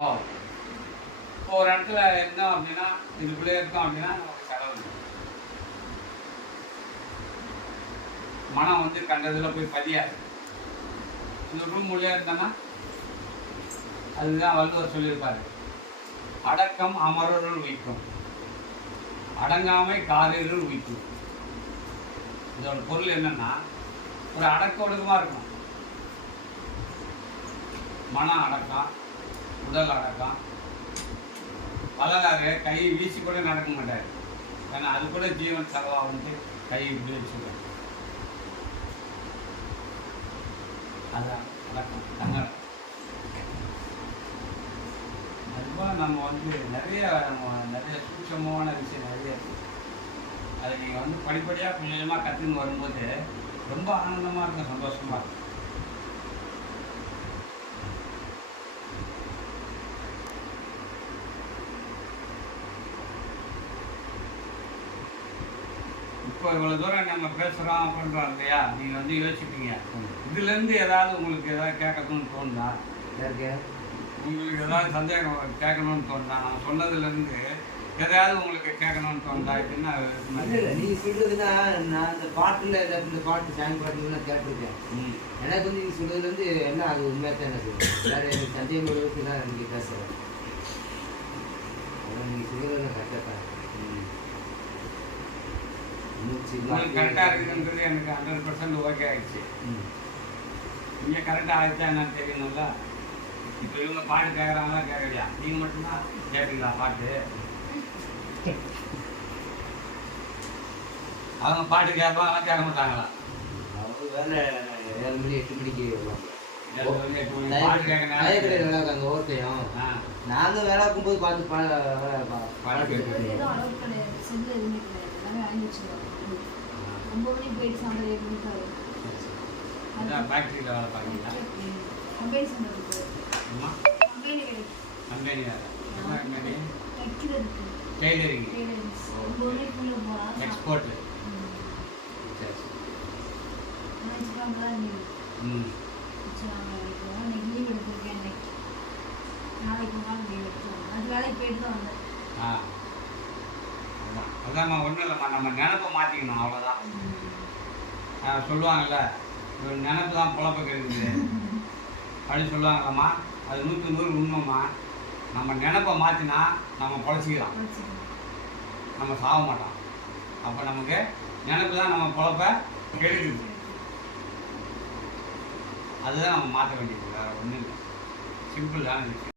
இப்போ ஒரு இடத்துல இருந்தோம் அப்படின்னா இதுக்குள்ளே இருக்கோம் அப்படின்னா நமக்கு செலவு இல்லை. மனம் வந்து கண்டதில் போய் பதியாது. இந்த ரூம் உள்ளே இருந்தோன்னா அதுதான் வள்ளுவர் சொல்லியிருப்பாரு, அடக்கம் அமரருள் வைக்கும், அடங்காமை காரிருள் வைக்கும். இதோட பொருள் என்னன்னா, ஒரு அடக்க ஒடுக்கமாக இருக்கணும். மனம் அடக்கம், உடல் அடக்கம். பலகாரு கையை வீசி கூட நடக்க மாட்டார், ஏன்னா அது கூட ஜீவன் செலவாகுன்ட்டு கையை இப்படி வச்சுருக்கேன். அதான் அடக்கம், தன்னடக்கம். அதுபோல் நம்ம வந்து நிறைய சூட்சமான விஷயம் நிறைய இருக்குது. அதை நீங்கள் வந்து படிப்படியாக கொஞ்சம் கொஞ்சமாக கற்றுன்னு வரும்போது ரொம்ப ஆனந்தமாக இருக்கும், சந்தோஷமாக இருக்கும். இப்போ இவ்வளோ தூரம் நம்ம பேசுகிறோம் பண்ணுறோம் இல்லையா, நீங்கள் வந்து யோசிப்பீங்க, இதுலேருந்து ஏதாவது உங்களுக்கு ஏதாவது கேட்கணும்னு தோணுதா? உங்களுக்கு ஏதாவது சந்தேகம் கேட்கணும்னு தோணுதா? நான் சொன்னதுலேருந்து எதாவது உங்களுக்கு கேட்கணும்னு தோணுதா? எப்படின்னா இல்லை, நீங்கள் சொல்கிறதுனா நான் அந்த பாட்டில் இந்த பாட்டு சாங் பாட்டுலாம் கேட்டிருக்கேன். எனக்கு வந்து நீங்கள் சொல்கிறதுலேருந்து எல்லாம் அது உண்மையாக தான் எனக்கு வேறு எனக்கு சந்தேகம் அளவுக்கு தான் நீங்கள் பேசுகிறேன். அதான் நீங்கள் சொல்கிறதெல்லாம் கரெக்டாக தான் கரெக்டாக இருக்குதுன்றது எனக்கு 100% ஓகே ஆகிடுச்சு. நீங்கள் கரெக்டாக ஆகிடுச்சா என்னன்னு தெரியணும்ல. இப்போ இவங்க பாட்டு கேட்குறாங்களா கேட்கலையா? நீங்கள் மட்டும்தான் கேட்பீங்களா பாட்டு? அவங்க பாட்டு கேட்பாங்களா கேட்க மாட்டாங்களா? அவங்க வேலை 7 மணி 8 மணிக்கு வருவாங்க. பாட்டு கேட்கணும் அங்கே ஓகேயும் நாங்கள் வேலை இருக்கும்போது பார்த்து பாட்டு கேட்குறோம். ஃபேக்ட்ரியில் வேலை பார்க்குறீங்களா? கம்பெனி வேலை. என்ன கம்பெனி? Tailoring, export. அதாம்மா, ஒன்றும் இல்லைம்மா, நம்ம நினப்பை மாற்றிக்கணும், அவ்வளோதான். சொல்லுவாங்கள்ல, நினப்பு தான் பொழப்ப கெடுக்குது அப்படின்னு சொல்லுவாங்கல்லம்மா, அது 100க்கு 100 உண்மைம்மா. நம்ம நினப்பை மாற்றினா நம்ம பொழைச்சிக்கலாம், நம்ம சாக மாட்டோம். அப்போ நமக்கு நினப்பு தான் நம்ம பொழப்ப கெடுக்குது. அதுதான் நம்ம மாற்ற வேண்டியது, வேறு ஒன்றும் இல்லை. சிம்பிள் தான் விஷயம்.